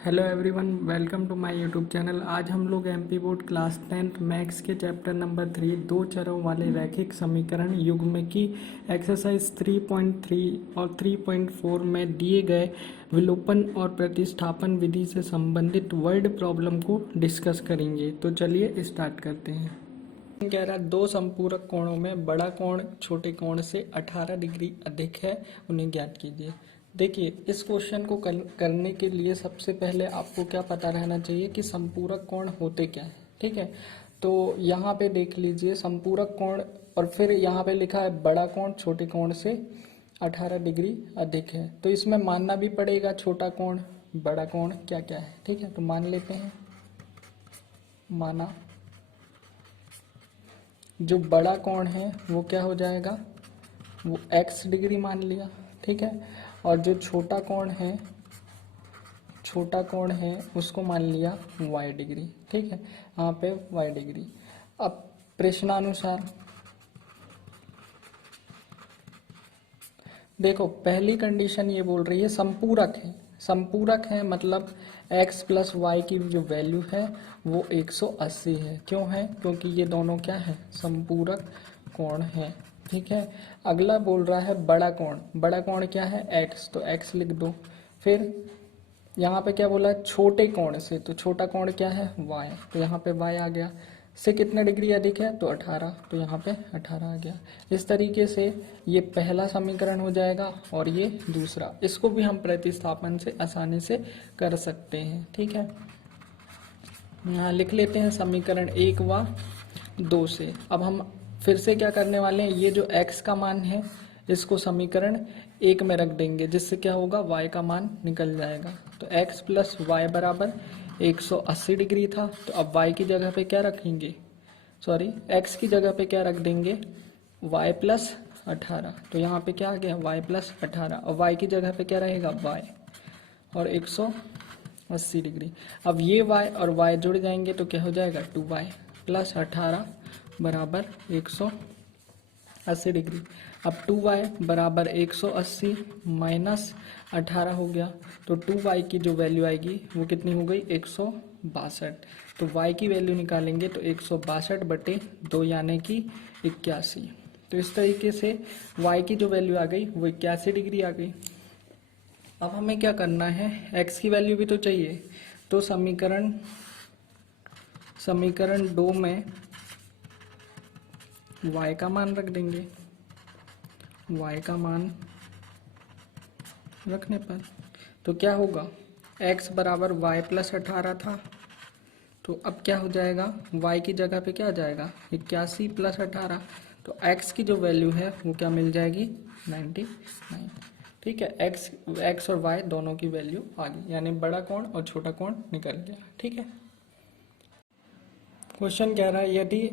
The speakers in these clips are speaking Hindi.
Hello everyone, welcome to my YouTube channel. आज हम लोग MP board class 10th maths के चैप्टर नंबर 3 दो चरों वाले रैखिक समीकरण युग्म की एक्सरसाइज 3.3 और 3.4 में दिए गए विलोपन और प्रतिस्थापन विधि से संबंधित वर्ड प्रॉब्लम को डिस्कस करेंगे। तो चलिए स्टार्ट करते हैं। कह रहा दो संपूरक कोणों में बड़ा कोण छोटे कोण से 18 डिग्री अधिक है, उन्हें ज्ञात कीजिए। देखिए, इस क्वेश्चन को करने के लिए सबसे पहले आपको क्या पता रहना चाहिए कि संपूरक कोण होते क्या है। ठीक है, तो यहाँ पे देख लीजिए संपूरक कोण, और फिर यहाँ पे लिखा है बड़ा कोण छोटे कोण से 18 डिग्री अधिक है, तो इसमें मानना भी पड़ेगा छोटा कोण बड़ा कोण क्या क्या है। ठीक है, तो मान लेते हैं। माना जो बड़ा कोण है वो क्या हो जाएगा, वो x डिग्री मान लिया। ठीक है, और जो छोटा कोण है उसको मान लिया y डिग्री। ठीक है, यहाँ पे y डिग्री। अब प्रश्नानुसार देखो, पहली कंडीशन ये बोल रही है संपूरक है। संपूरक है मतलब x प्लस वाई की जो वैल्यू है वो 180 है। क्यों है? क्योंकि ये दोनों क्या है, संपूरक कोण है। ठीक है, अगला बोल रहा है बड़ा कोण। बड़ा कोण क्या है, x, तो x लिख दो। फिर यहाँ पे क्या बोला है, छोटे कोण से, तो छोटा कोण क्या है, y, तो यहाँ पे y आ गया। से कितने डिग्री अधिक है, तो 18, तो यहाँ पे 18 आ गया। इस तरीके से ये पहला समीकरण हो जाएगा और ये दूसरा। इसको भी हम प्रतिस्थापन से आसानी से कर सकते हैं। ठीक है, यहाँ लिख लेते हैं समीकरण 1 व 2 से। अब हम फिर से क्या करने वाले हैं, ये जो x का मान है इसको समीकरण 1 में रख देंगे, जिससे क्या होगा, y का मान निकल जाएगा। तो x प्लस वाई बराबर 180 डिग्री था, तो अब y की जगह पे क्या रखेंगे, सॉरी x की जगह पे क्या रख देंगे, y प्लस 18। तो यहाँ पे क्या आ गया, y प्लस 18, और y की जगह पे क्या रहेगा, y, और 180 डिग्री। अब ये y और y जुड़ जाएंगे तो क्या हो जाएगा, 2y प्लस 18 बराबर 180 डिग्री। अब 2y बराबर 180 माइनस 18 हो गया, तो 2y की जो वैल्यू आएगी वो कितनी हो गई, 162। तो y की वैल्यू निकालेंगे तो 162/2 यानी कि 81। तो इस तरीके से y की जो वैल्यू आ गई वो 81 डिग्री आ गई। अब हमें क्या करना है, x की वैल्यू भी तो चाहिए, तो समीकरण 2 में y का मान रख देंगे। y का मान रखने पर तो क्या होगा, x बराबर y प्लस 18 था, तो अब क्या हो जाएगा, y की जगह पे क्या आ जाएगा, 81 प्लस 18, तो x की जो वैल्यू है वो क्या मिल जाएगी, 99। ठीक है, x और y दोनों की वैल्यू आ गई, यानी बड़ा कोण और छोटा कोण निकल गया। ठीक है, क्वेश्चन कह रहा है यदि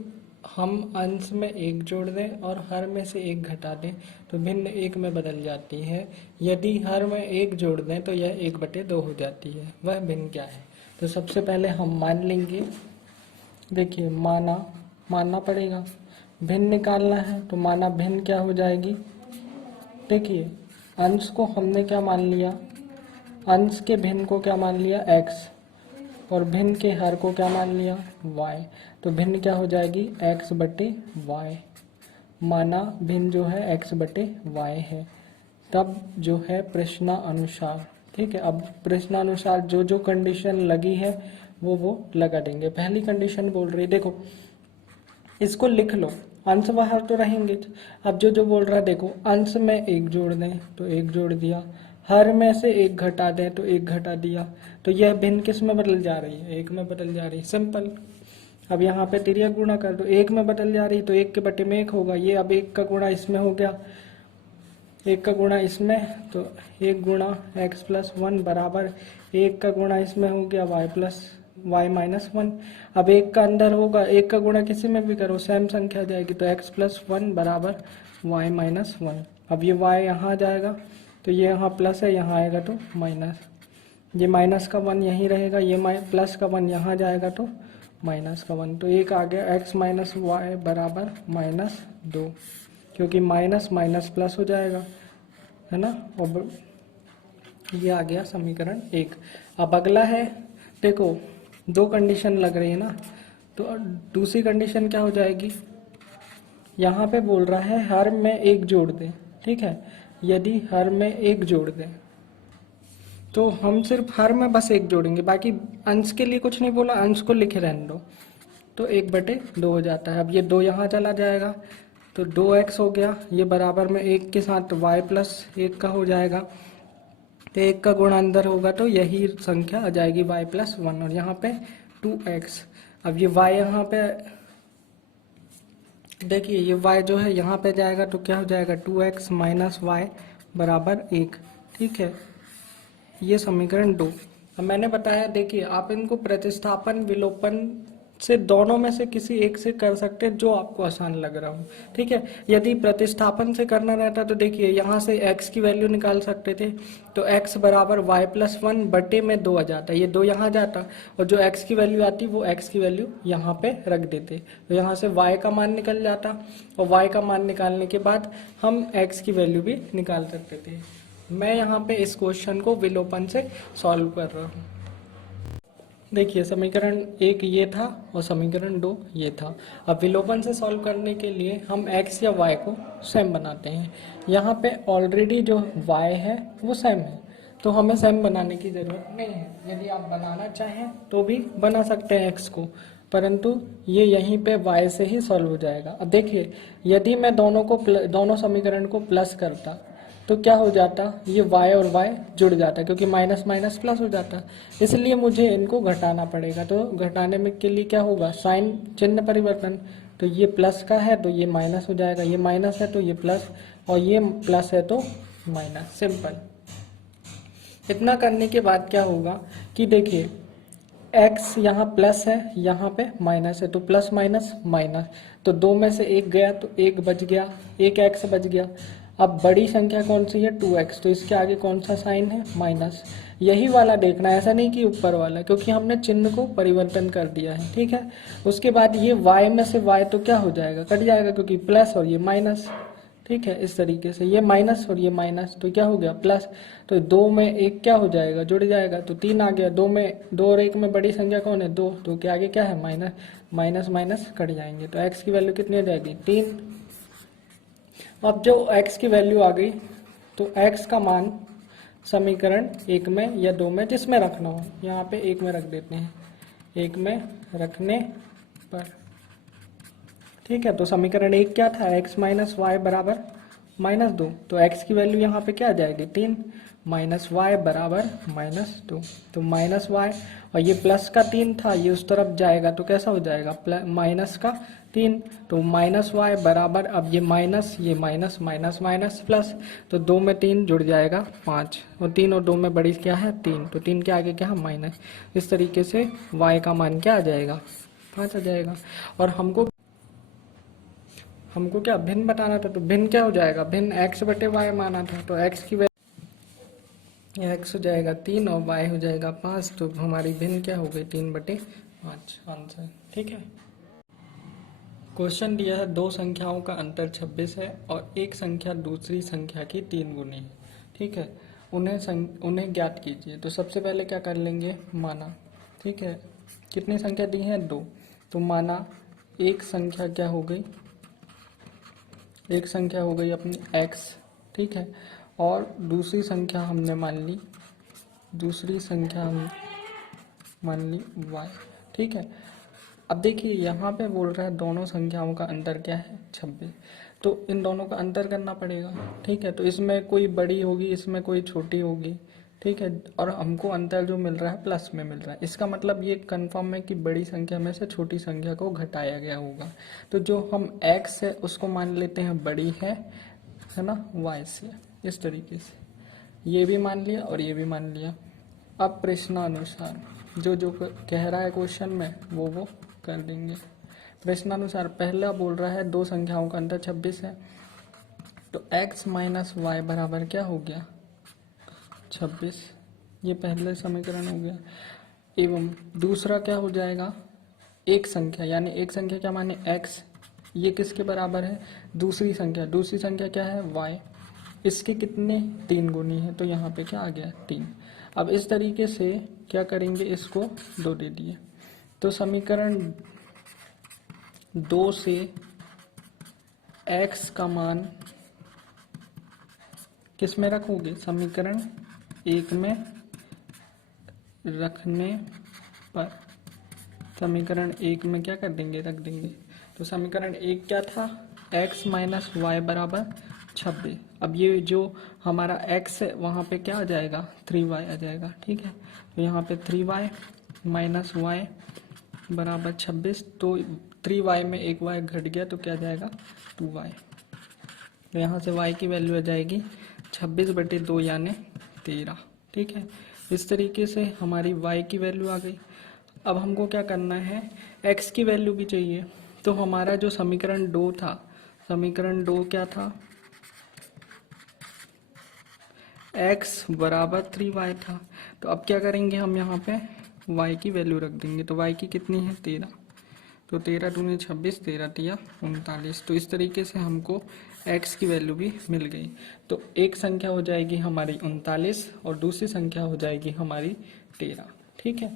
हम अंश में एक जोड़ दें और हर में से एक घटा दें तो भिन्न एक में बदल जाती है। यदि हर में एक जोड़ दें तो यह 1/2 हो जाती है, वह भिन्न क्या है। तो सबसे पहले हम मान लेंगे। देखिए, मानना पड़ेगा, भिन्न निकालना है, तो माना भिन्न क्या हो जाएगी। देखिए, अंश को हमने क्या मान लिया, अंश के भिन्न को क्या मान लिया, x, और भिन्न के हर को क्या मान लिया, y। तो भिन्न क्या हो जाएगी, x/y। माना भिन्न जो है x/y है। तब जो है प्रश्नानुसार, ठीक है, अब प्रश्नानुसार जो जो कंडीशन लगी है वो लगा देंगे। पहली कंडीशन बोल रही है, देखो इसको लिख लो, अंश बाहर तो रहेंगे। अब जो जो बोल रहा है, देखो अंश में एक जोड़ दें तो एक जोड़ दिया, हर में से एक घटा दें तो एक घटा दिया, तो यह भिन्न किस में बदल जा रही है, एक में बदल जा रही है, सिंपल। अब यहाँ पे तिर्यक गुणा कर दो, एक में बदल जा रही तो 1 के बटे में 1 होगा। ये अब 1 का गुणा इसमें हो गया, 1 का गुणा इसमें, तो 1 गुणा x प्लस 1 बराबर 1 का गुणा इसमें हो गया y माइनस 1। अब 1 का अंदर होगा, 1 का गुणा किसी में भी करो सेम संख्या जाएगी, तो x प्लस 1 बराबर y माइनस 1। अब ये y यहाँ जाएगा तो ये यहाँ प्लस है, यहाँ आएगा तो माइनस, ये माइनस का 1 यहीं रहेगा, ये प्लस का 1 यहाँ जाएगा तो माइनस का 1। तो एक आ गया x माइनस वाई बराबर -2, क्योंकि माइनस माइनस प्लस हो जाएगा, है ना। ये आ गया समीकरण 1। अब अगला है, देखो 2 कंडीशन लग रही है ना, तो दूसरी कंडीशन क्या हो जाएगी, यहाँ पे बोल रहा है हर में 1 जोड़ दें, ठीक है। यदि हर में 1 जोड़ दें तो हम सिर्फ हर में बस 1 जोड़ेंगे, बाकी अंश के लिए कुछ नहीं बोला, अंश को लिखे रहने दो। तो 1/2 हो जाता है। अब ये 2 यहाँ चला जाएगा तो 2x हो गया, ये बराबर में 1 के साथ y+1 का हो जाएगा, तो 1 का गुणा अंदर होगा तो यही संख्या आ जाएगी y+1, और यहाँ पे 2x। अब ये y यहाँ पे देखिए, ये y जो है यहाँ पे जाएगा तो क्या हो जाएगा 2x - y बराबर 1, ठीक है। ये समीकरण 2। अब मैंने बताया, देखिए आप इनको प्रतिस्थापन विलोपन से दोनों में से किसी एक से कर सकते हैं जो आपको आसान लग रहा हो, ठीक है। यदि प्रतिस्थापन से करना रहता तो देखिए यहाँ से x की वैल्यू निकाल सकते थे, तो x बराबर y+1 बटे में 2 आ जाता, ये 2 यहाँ जाता, और जो x की वैल्यू आती वो x की वैल्यू यहाँ पे रख देते, तो यहाँ से y का मान निकल जाता, और y का मान निकालने के बाद हम x की वैल्यू भी निकाल सकते थे। मैं यहाँ पे इस क्वेश्चन को विलोपन से सॉल्व कर रहा हूँ। देखिए समीकरण 1 ये था और समीकरण 2 ये था। अब विलोपन से सॉल्व करने के लिए हम x या y को सेम बनाते हैं। यहाँ पे ऑलरेडी जो y है वो सेम है, तो हमें सेम बनाने की ज़रूरत नहीं है। यदि आप बनाना चाहें तो भी बना सकते हैं x को, परंतु ये यहीं पे y से ही सॉल्व हो जाएगा। अब देखिए, यदि मैं दोनों समीकरण को प्लस करता तो क्या हो जाता, ये y और y जुड़ जाता, क्योंकि माइनस माइनस प्लस हो जाता, इसलिए मुझे इनको घटाना पड़ेगा। तो घटाने में के लिए क्या होगा, साइन चिन्ह परिवर्तन, तो ये प्लस का है तो ये माइनस हो जाएगा, ये माइनस है तो ये प्लस, और ये प्लस है तो माइनस, सिंपल। इतना करने के बाद क्या होगा कि देखिए x यहाँ प्लस है, यहाँ पे माइनस है, तो प्लस माइनस माइनस, तो 2 में से 1 गया तो 1 बच गया, 1 x बच गया। अब बड़ी संख्या कौन सी है 2x, तो इसके आगे कौन सा साइन है माइनस, यही वाला देखना है, ऐसा नहीं कि ऊपर वाला, क्योंकि हमने चिन्ह को परिवर्तन कर दिया है, ठीक है। उसके बाद ये y में से y तो क्या हो जाएगा, कट जाएगा, क्योंकि प्लस और ये माइनस, ठीक है। इस तरीके से ये माइनस और ये माइनस तो क्या हो गया प्लस, तो 2 में 1 क्या हो जाएगा, जुड़ जाएगा, तो 3 आ गया। 2 और 1 में बड़ी संख्या कौन है 2, तो के आगे क्या है माइनस, माइनस माइनस कट जाएंगे, तो x की वैल्यू कितनी आ जाएगी 3। अब जो x की वैल्यू आ गई, तो x का मान समीकरण 1 में या 2 में जिसमें रखना हो, यहाँ पे 1 में रख देते हैं, 1 में रखने पर, ठीक है। तो समीकरण 1 क्या था, x - y बराबर -2, तो x की वैल्यू यहाँ पे क्या आ जाएगी 3, -y बराबर -2, तो -y, और ये प्लस का 3 था, ये उस तरफ जाएगा तो कैसा हो जाएगा माइनस का 3, तो -y बराबर, अब ये माइनस माइनस माइनस प्लस, तो 2 में 3 जुड़ जाएगा 5, और 3 और 2 में बड़ी क्या है 3, तो 3 के आगे क्या है माइनस। इस तरीके से y का मान क्या आ जाएगा 5 आ जाएगा। और हमको क्या भिन्न बताना था, तो भिन्न क्या हो जाएगा, भिन्न x बटे y माना था, तो x की वैल्यू x हो जाएगा 3 और y हो जाएगा 5, तो हमारी भिन्न क्या हो गई 3/5 आंसर, ठीक है। क्वेश्चन दिया है 2 संख्याओं का अंतर 26 है और एक संख्या दूसरी संख्या की 3 गुनी है, ठीक है। उन्हें ज्ञात कीजिए। तो सबसे पहले क्या कर लेंगे, माना, ठीक है। कितनी संख्या दी है 2, तो माना एक संख्या क्या हो गई, एक संख्या हो गई अपनी x, ठीक है, और दूसरी संख्या हमने मान ली y, ठीक है। अब देखिए यहाँ पे बोल रहा है दोनों संख्याओं का अंतर क्या है 26, तो इन दोनों का अंतर करना पड़ेगा, ठीक है। तो इसमें कोई बड़ी होगी, इसमें कोई छोटी होगी, ठीक है, और हमको अंतर जो मिल रहा है प्लस में मिल रहा है, इसका मतलब ये कंफर्म है कि बड़ी संख्या में से छोटी संख्या को घटाया गया होगा। तो जो हम x है उसको मान लेते हैं बड़ी है ना y से, इस तरीके से ये भी मान लिया और ये भी मान लिया। अब प्रश्नानुसार जो कह रहा है क्वेश्चन में वो कर देंगे। प्रश्नानुसार पहला बोल रहा है 2 संख्याओं का अंतर 26 है, तो x - y बराबर क्या हो गया 26, ये पहले समीकरण हो गया। एवं दूसरा क्या हो जाएगा, एक संख्या, यानी एक संख्या क्या माने x, ये किसके बराबर है दूसरी संख्या क्या है y, इसके कितने 3 गुनी है, तो यहाँ पे क्या आ गया 3। अब इस तरीके से क्या करेंगे, इसको 2 दे दिए, तो समीकरण 2 से x का मान किस में रखोगे, समीकरण 1 में रखने पर, समीकरण 1 में क्या कर देंगे, रख देंगे। तो समीकरण 1 क्या था, x माइनस वाई बराबर 26। अब ये जो हमारा x है वहाँ पे क्या आ जाएगा, 3y आ जाएगा, ठीक है। तो यहाँ पे 3y माइनस वाई बराबर 26, तो 3y में एक y घट गया तो क्या आ जाएगा 2y। तो यहाँ से y की वैल्यू आ जाएगी 26/2 यानी 13, ठीक है। इस तरीके से हमारी y की वैल्यू आ गई। अब हमको क्या करना है, x की वैल्यू भी चाहिए। तो हमारा जो समीकरण 2 था, समीकरण 2 क्या था, x बराबर 3y था। तो अब क्या करेंगे, हम यहाँ पे y की वैल्यू रख देंगे। तो y की कितनी है 13, तो 13 दूनी 26, 13 तिया 39। तो इस तरीके से हमको x की वैल्यू भी मिल गई। तो एक संख्या हो जाएगी हमारी 39 और दूसरी संख्या हो जाएगी हमारी 13, ठीक है।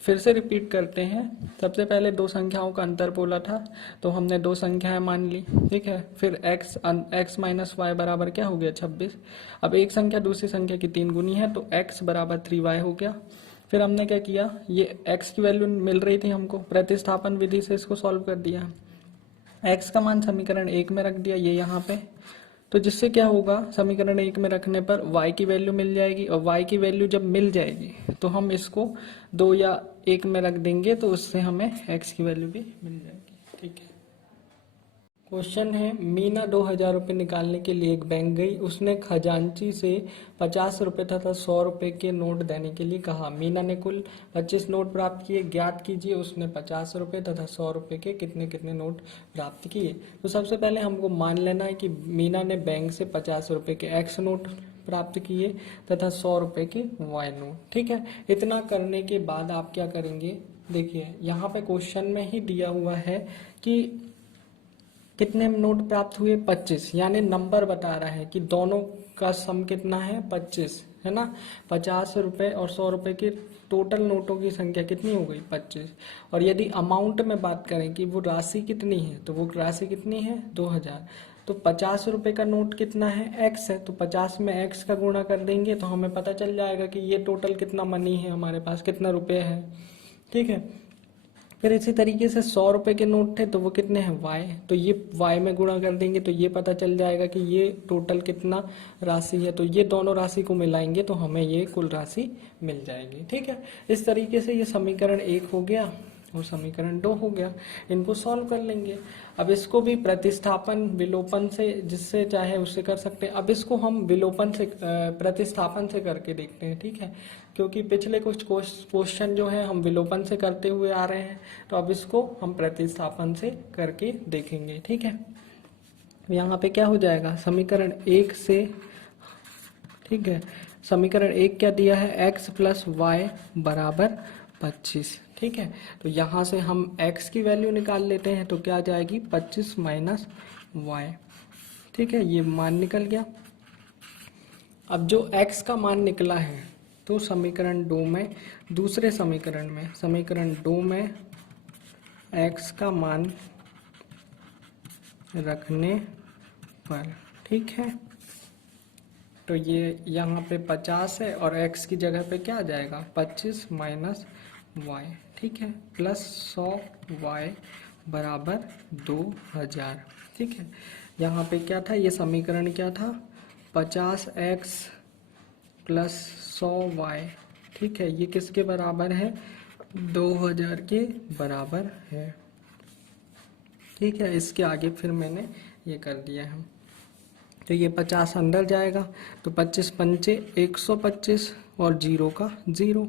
फिर से रिपीट करते हैं। सबसे पहले 2 संख्याओं का अंतर बोला था, तो हमने 2 संख्याएं मान ली, ठीक है। फिर x माइनस वाई बराबर क्या हो गया 26। अब एक संख्या दूसरी संख्या की 3 गुनी है, तो x बराबर 3y हो गया। फिर हमने क्या किया, ये x की वैल्यू मिल रही थी हमको, प्रतिस्थापन विधि से इसको सॉल्व कर दिया। x का मान समीकरण 1 में रख दिया, ये यहाँ पे। तो जिससे क्या होगा, समीकरण 1 में रखने पर y की वैल्यू मिल जाएगी, और y की वैल्यू जब मिल जाएगी तो हम इसको 2 या 1 में रख देंगे, तो उससे हमें x की वैल्यू भी मिल जाएगी, ठीक है। क्वेश्चन है, मीना 2000 रुपये निकालने के लिए एक बैंक गई। उसने खजांची से 50 रुपये तथा 100 रुपये के नोट देने के लिए कहा। मीना ने कुल 25 नोट प्राप्त किए। ज्ञात कीजिए उसने 50 रुपये तथा 100 रुपये के कितने कितने नोट प्राप्त किए। तो सबसे पहले हमको मान लेना है कि मीना ने बैंक से 50 रुपये के x नोट प्राप्त किए तथा 100 रुपये के y नोट, ठीक है। इतना करने के बाद आप क्या करेंगे, देखिए यहाँ पे क्वेश्चन में ही दिया हुआ है कि कितने नोट प्राप्त हुए, 25, यानी नंबर बता रहा है कि दोनों का सम कितना है 25, है ना। 50 रुपये और 100 रुपये के टोटल नोटों की संख्या कितनी हो गई 25। और यदि अमाउंट में बात करें कि वो राशि कितनी है, तो वो राशि कितनी है 2000। तो 50 रुपये का नोट कितना है, x है, तो 50 में x का गुणा कर देंगे तो हमें पता चल जाएगा कि ये टोटल कितना मनी है, हमारे पास कितना रुपये है, ठीक है। फिर इसी तरीके से 100 रुपये के नोट थे, तो वो कितने हैं y, तो ये y में गुणा कर देंगे तो ये पता चल जाएगा कि ये टोटल कितना राशि है। तो ये दोनों राशि को मिलाएंगे तो हमें ये कुल राशि मिल जाएगी, ठीक है। इस तरीके से ये समीकरण 1 हो गया और समीकरण 2 हो गया। इनको सॉल्व कर लेंगे। अब इसको भी प्रतिस्थापन विलोपन से, जिससे चाहे उससे कर सकते हैं। अब इसको हम विलोपन से प्रतिस्थापन से करके देखते हैं, ठीक है, क्योंकि पिछले कुछ क्वेश्चन जो है हम विलोपन से करते हुए आ रहे हैं। तो अब इसको हम प्रतिस्थापन से करके देखेंगे, ठीक है। यहाँ पे क्या हो जाएगा, समीकरण 1 से, ठीक है, समीकरण 1 क्या दिया है, x प्लस वाई बराबर 25, ठीक है। तो यहाँ से हम x की वैल्यू निकाल लेते हैं, तो क्या आ जाएगी 25 माइनस वाई, ठीक है, ये मान निकल गया। अब जो x का मान निकला है, तो समीकरण 2 में, दूसरे समीकरण में, समीकरण 2 में x का मान रखने पर, ठीक है, तो ये यहाँ पे 50 है और x की जगह पे क्या आ जाएगा 25 माइनस वाई, ठीक है, प्लस 100 वाई बराबर 2000, ठीक है। यहाँ पे क्या था, ये समीकरण क्या था, 50x प्लस 100 वाई, ठीक है, ये किसके बराबर है 2000 के बराबर है, ठीक है। इसके आगे फिर मैंने ये कर दिया है। तो ये 50 अंदर जाएगा, तो 25 पंचे 125 और 0 का 0।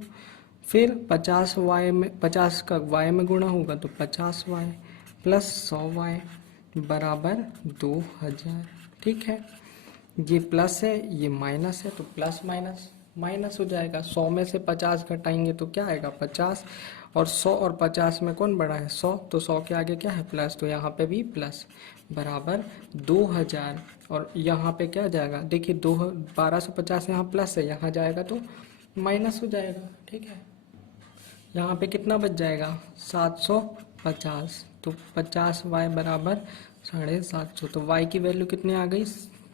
फिर 50 वाई में, 50 का वाई में गुणा होगा तो 50 वाई प्लस 100 वाई बराबर 2000, ठीक है। ये प्लस है, ये माइनस है, तो प्लस माइनस माइनस हो जाएगा। 100 में से 50 घटाएंगे तो क्या आएगा 50, और 100 और 50 में कौन बड़ा है 100, तो 100 के आगे क्या है प्लस, तो यहाँ पे भी प्लस बराबर 2000। और यहाँ पे क्या जाएगा देखिए 1250 यहाँ प्लस है, यहाँ जाएगा तो माइनस हो जाएगा। ठीक है, यहाँ पे कितना बच जाएगा 750, तो 50y बराबर 750, तो y की वैल्यू कितनी आ गई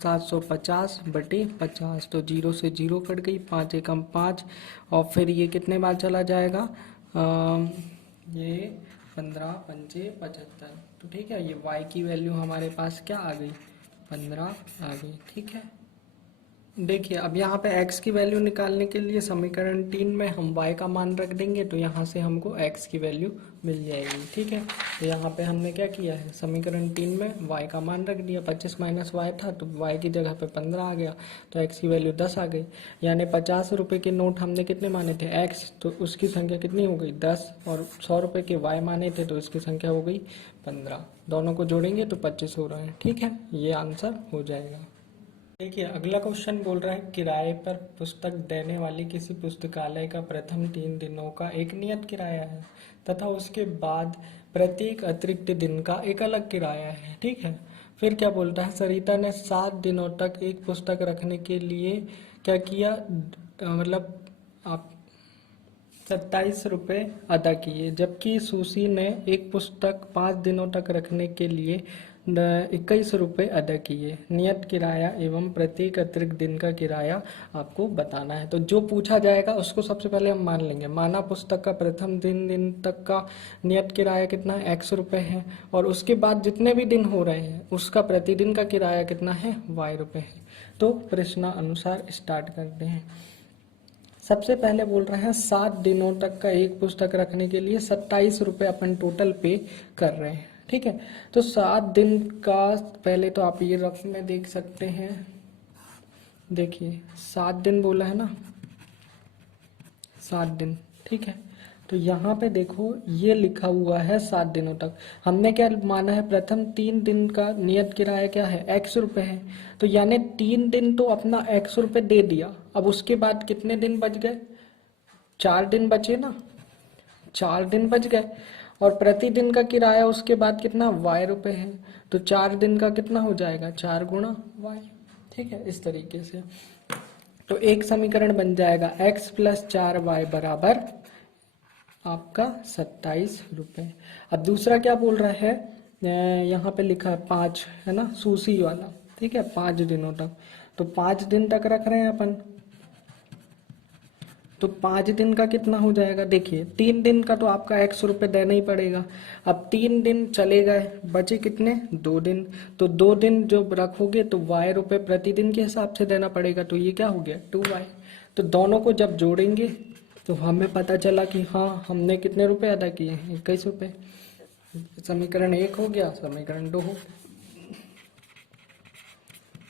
750/50, तो 0 से 0 कट गई, 5 एकम 5, और फिर ये कितने बार चला जाएगा ये 15 पंचे 75, तो ठीक है, ये y की वैल्यू हमारे पास क्या आ गई 15 आ गई। ठीक है, देखिए अब यहाँ पे x की वैल्यू निकालने के लिए समीकरण 3 में हम y का मान रख देंगे, तो यहाँ से हमको x की वैल्यू मिल जाएगी। ठीक है, तो यहाँ पे हमने क्या किया है समीकरण 3 में y का मान रख दिया, 25 माइनस वाई था तो y की जगह पे 15 आ गया, तो x की वैल्यू 10 आ गई। यानी 50 रुपये के नोट हमने कितने माने थे x, तो उसकी संख्या कितनी हो गई 10, और 100 रुपये के y माने थे तो उसकी संख्या हो गई 15, दोनों को जोड़ेंगे तो 25 हो रहा है। ठीक है, ये आंसर हो जाएगा। देखिए अगला क्वेश्चन बोल रहा है किराए पर पुस्तक देने वाली किसी पुस्तकालय का प्रथम 3 दिनों का एक नियत किराया है तथा उसके बाद प्रत्येक अतिरिक्त दिन का एक अलग किराया है। ठीक है, फिर क्या बोलता है सरिता ने 7 दिनों तक एक पुस्तक रखने के लिए क्या किया, मतलब आप 27 रुपये अदा किए, जबकि सुशी ने एक पुस्तक 5 दिनों तक रखने के लिए 21 रुपये अदा किए। नियत किराया एवं प्रत्येक अतिरिक्त दिन का किराया आपको बताना है। तो जो पूछा जाएगा उसको सबसे पहले हम मान लेंगे। माना पुस्तक का प्रथम दिन तक का नियत किराया कितना है x रुपये है, और उसके बाद जितने भी दिन हो रहे हैं उसका प्रतिदिन का किराया कितना है y रुपये है। तो प्रश्नानुसार स्टार्ट करते हैं। सबसे पहले बोल रहे हैं 7 दिनों तक का एक पुस्तक रखने के लिए 27 रुपये अपन टोटल पे कर रहे हैं। ठीक है, तो 7 दिन का पहले तो आप ये रफ में देख सकते हैं, देखिए 7 दिन बोला है ना, 7 दिन। ठीक है, तो यहाँ पे देखो ये लिखा हुआ है 7 दिनों तक। हमने क्या माना है प्रथम 3 दिन का नियत किराया क्या है x रुपये है, तो यानी 3 दिन तो अपना x रुपये दे दिया। अब उसके बाद कितने दिन बच गए 4 दिन बचे ना, 4 दिन बच गए, और प्रतिदिन का किराया उसके बाद कितना y रुपये है, तो 4 दिन का कितना हो जाएगा 4 गुणा y। ठीक है, इस तरीके से तो एक समीकरण बन जाएगा x + 4y बराबर आपका 27 रुपये। अब दूसरा क्या बोल रहा है, यहाँ पे लिखा है 5 है ना सूसी वाला। ठीक है, 5 दिनों तक, तो 5 दिन तक रख रहे हैं अपन, तो 5 दिन का कितना हो जाएगा देखिए 3 दिन का तो आपका x रुपये देना ही पड़ेगा। अब 3 दिन चले गए, बचे कितने 2 दिन, तो 2 दिन जो रखोगे तो y रुपये प्रतिदिन के हिसाब से देना पड़ेगा, तो ये क्या हो गया 2y। तो दोनों को जब जोड़ेंगे तो हमें पता चला कि हाँ हमने कितने रुपए अदा किए हैं 21 रुपये। समीकरण 1 हो गया, समीकरण 2 हो,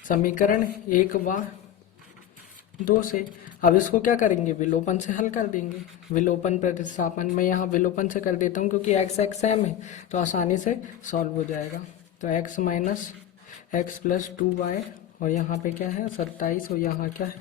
समीकरण 1 व 2 से अब इसको क्या करेंगे विलोपन से हल कर देंगे। विलोपन प्रतिस्थापन में यहाँ विलोपन से कर देता हूँ क्योंकि x x m है तो आसानी से सॉल्व हो जाएगा। तो x - x + 2y, और यहाँ पे क्या है 27 और यहाँ क्या है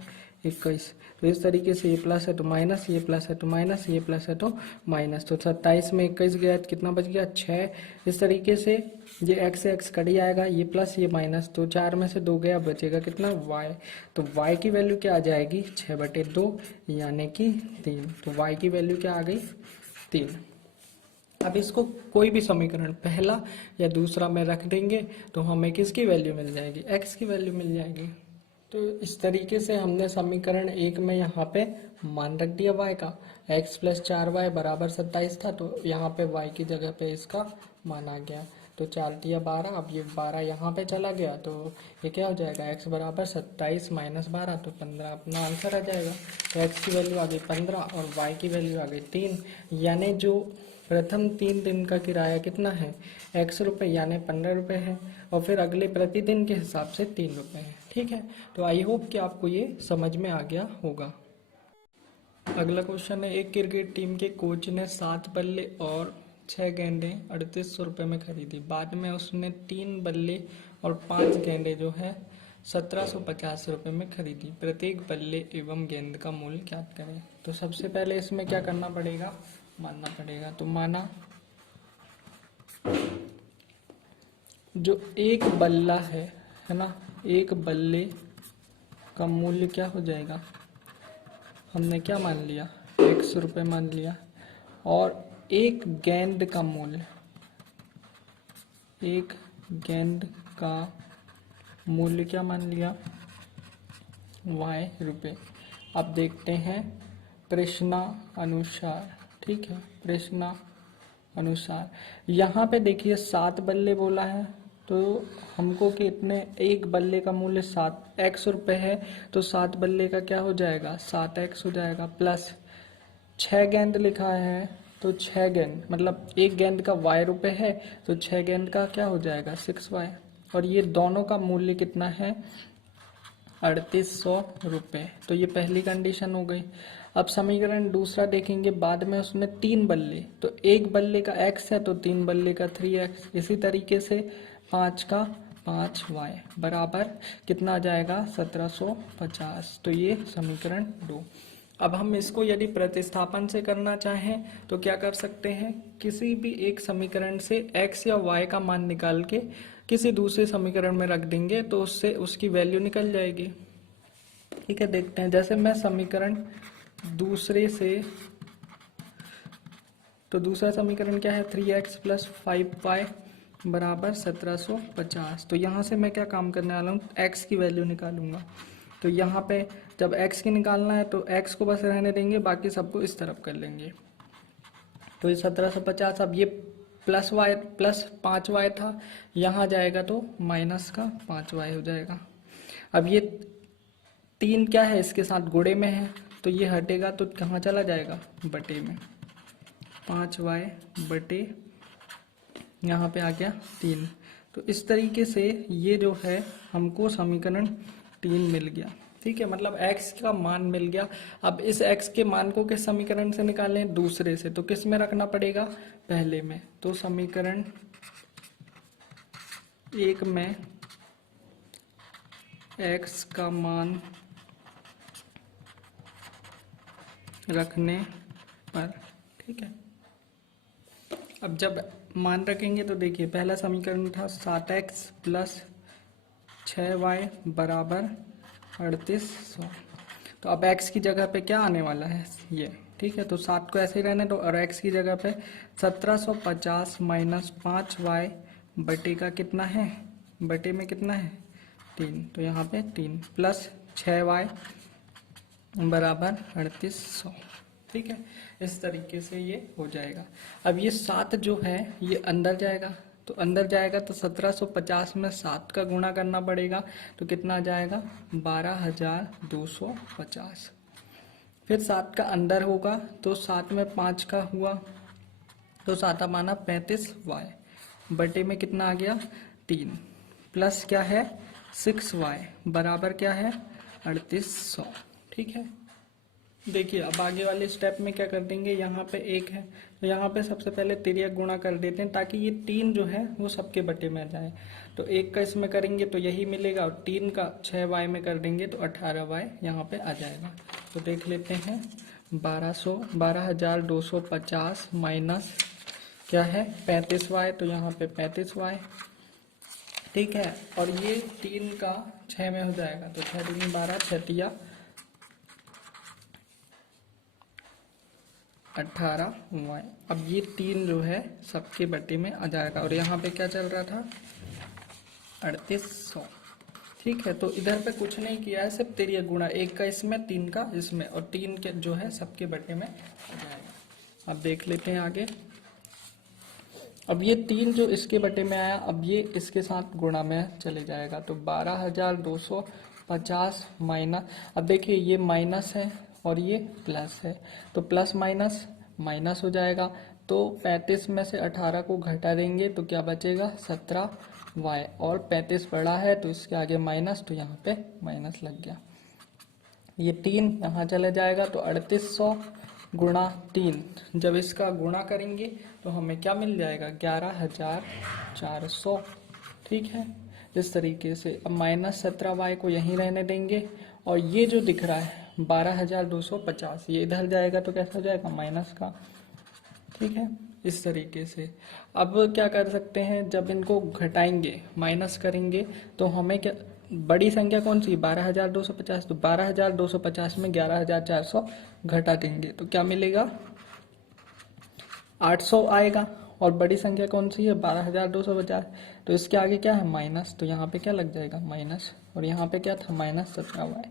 21। तो इस तरीके से ये प्लस है तो माइनस, ये प्लस है तो माइनस, ये प्लस है तो माइनस, तो 27 में 21 गया तो कितना बच गया 6। इस तरीके से ये x से x कट जाएगा, ये प्लस ये माइनस, तो 4 में से 2 गया, बचेगा कितना y। तो y की वैल्यू क्या आ जाएगी 6/2 यानी कि 3। तो y की वैल्यू क्या आ गई 3। अब इसको कोई भी समीकरण पहला या दूसरा में रख देंगे तो हमें किसकी वैल्यू मिल जाएगी x की वैल्यू मिल जाएगी। तो इस तरीके से हमने समीकरण 1 में यहाँ पे मान रख दिया y का, x + 4y बराबर 27 था, तो यहाँ पे y की जगह पे इसका मान आ गया। तो 4 × 12, अब ये 12 यहाँ पे चला गया तो ये क्या हो जाएगा x बराबर 27 - 12, तो 15 अपना आंसर आ जाएगा। तो x की वैल्यू आ गई 15 और y की वैल्यू आ गई 3, यानी जो प्रथम 3 दिन का किराया कितना है x रुपये यानी 15 रुपये है, और फिर अगले प्रतिदिन के हिसाब से 3 रुपये है। ठीक है, तो आई होप कि आपको ये समझ में आ गया होगा। अगला क्वेश्चन है एक क्रिकेट टीम के कोच ने 7 बल्ले और 6 गेंदें 3800 रुपये में खरीदी। बाद में उसने 3 बल्ले और 5 गेंदें जो है 1750 रुपये में खरीदी। प्रत्येक बल्ले एवं गेंद का मूल्य ज्ञात करें। तो सबसे पहले इसमें क्या करना पड़ेगा, मानना पड़ेगा। तो माना जो एक बल्ला है ना, एक बल्ले का मूल्य क्या हो जाएगा, हमने क्या मान लिया, 100 रुपये मान लिया। और एक गेंद का मूल्य, एक गेंद का मूल्य क्या मान लिया, y रुपये। अब देखते हैं प्रश्नानुसार, ठीक है, प्रश्नानुसार यहाँ पे देखिए 7 बल्ले बोला है, तो हमको कितने, एक बल्ले का मूल्य 7 रुपये है, तो 7 बल्ले का क्या हो जाएगा, 7x हो जाएगा। प्लस 6 गेंद लिखा है, तो 6 गेंद मतलब एक गेंद का y रुपये है, तो 6 गेंद का क्या हो जाएगा, 6y। और ये दोनों का मूल्य कितना है, 3800 रुपये। तो ये पहली कंडीशन हो गई। अब समीकरण दूसरा देखेंगे, बाद में उसमें 3 बल्ले, तो एक बल्ले का x है तो 3 बल्ले का 3x। इसी तरीके से 5 का 5y बराबर कितना आ जाएगा, 1750। तो ये समीकरण 2। अब हम इसको यदि प्रतिस्थापन से करना चाहें तो क्या कर सकते हैं, किसी भी एक समीकरण से x या y का मान निकाल के किसी दूसरे समीकरण में रख देंगे तो उससे उसकी वैल्यू निकल जाएगी। ठीक है, देखते हैं। जैसे मैं समीकरण दूसरे से, तो दूसरा समीकरण क्या है, 3x + 5y बराबर 1750। तो यहाँ से मैं क्या काम करने वाला हूँ, x की वैल्यू निकालूंगा। तो यहाँ पे जब x की निकालना है तो x को बस रहने देंगे, बाकी सबको इस तरफ कर लेंगे। तो ये 1750, अब ये प्लस 5y था, यहाँ जाएगा तो माइनस का 5y हो जाएगा। अब ये 3 क्या है, इसके साथ गुणे में है, तो ये हटेगा तो कहाँ चला जाएगा, बटे में। 5y बटे यहाँ पे आ गया 3। तो इस तरीके से ये जो है हमको समीकरण 3 मिल गया। ठीक है, मतलब x का मान मिल गया। अब इस x के मान को किस समीकरण से निकालें, दूसरे से, तो किस में रखना पड़ेगा, पहले में। तो समीकरण 1 में x का मान रखने पर, ठीक है। अब जब मान रखेंगे तो देखिए, पहला समीकरण था 7x + 6y बराबर 3800। तो अब x की जगह पे क्या आने वाला है, ये, ठीक है। तो 7 को ऐसे ही रहने दो, और x की जगह पे 1750 - 5y बटे का कितना है, बटे में कितना है, 3। तो यहाँ पे 3 प्लस 6y बराबर 3800। ठीक है, इस तरीके से ये हो जाएगा। अब ये 7 जो है ये अंदर जाएगा, तो अंदर जाएगा तो 1750 में 7 का गुणा करना पड़ेगा, तो कितना आ जाएगा, 12250। फिर 7 का अंदर होगा, तो 7 में 5 का हुआ, तो 7 माना 35y बटे में कितना आ गया, 3 प्लस क्या है, 6y बराबर क्या है, 3800। ठीक है, देखिए अब आगे वाले स्टेप में क्या कर देंगे, यहाँ पे 1 है तो यहाँ पे सबसे पहले तिर्यक गुणा कर देते हैं, ताकि ये 3 जो है वो सबके बटे में आ जाए। तो 1 का इसमें करेंगे तो यही मिलेगा, और 3 का 6y में कर देंगे तो 18y यहाँ पे आ जाएगा। तो देख लेते हैं, 12,250 माइनस क्या है, 35y, तो यहाँ पे 35y, ठीक है। और ये 3 का 6 में हो जाएगा, तो 6 दूनी 12, 6 18y। अब ये 3 जो है सबके बटे में आ जाएगा, और यहाँ पे क्या चल रहा था, 3800। ठीक है, तो इधर पे कुछ नहीं किया है, सिर्फ तिर्यक गुणा, 1 का इसमें, 3 का इसमें, और 3 के जो है सबके बटे में आ जाएगा। अब देख लेते हैं आगे। अब ये 3 जो इसके बटे में आया, अब ये इसके साथ गुणा में चले जाएगा, तो 12,250 माइनस, अब देखिए ये माइनस है और ये प्लस है, तो प्लस माइनस माइनस हो जाएगा। तो 35 में से 18 को घटा देंगे तो क्या बचेगा, 17y, और 35 बड़ा है तो इसके आगे माइनस, तो यहाँ पे माइनस लग गया। ये 3 यहाँ चले जाएगा, तो 3800 गुणा 3, जब इसका गुणा करेंगे तो हमें क्या मिल जाएगा, 11,400। ठीक है, इस तरीके से। अब -17y को यहीं रहने देंगे और ये जो दिख रहा है 12,250 ये इधर जाएगा तो कैसा हो जाएगा माइनस का, ठीक है, इस तरीके से। अब क्या कर सकते हैं, जब इनको घटाएंगे माइनस करेंगे तो हमें क्या, बड़ी संख्या कौन सी 12,250, तो 12,250 में 11,400 घटा देंगे तो क्या मिलेगा 800 आएगा। और बड़ी संख्या कौन सी है 12,250, तो इसके आगे क्या है माइनस, तो यहाँ पे क्या लग जाएगा माइनस, और यहाँ पे क्या था -17y।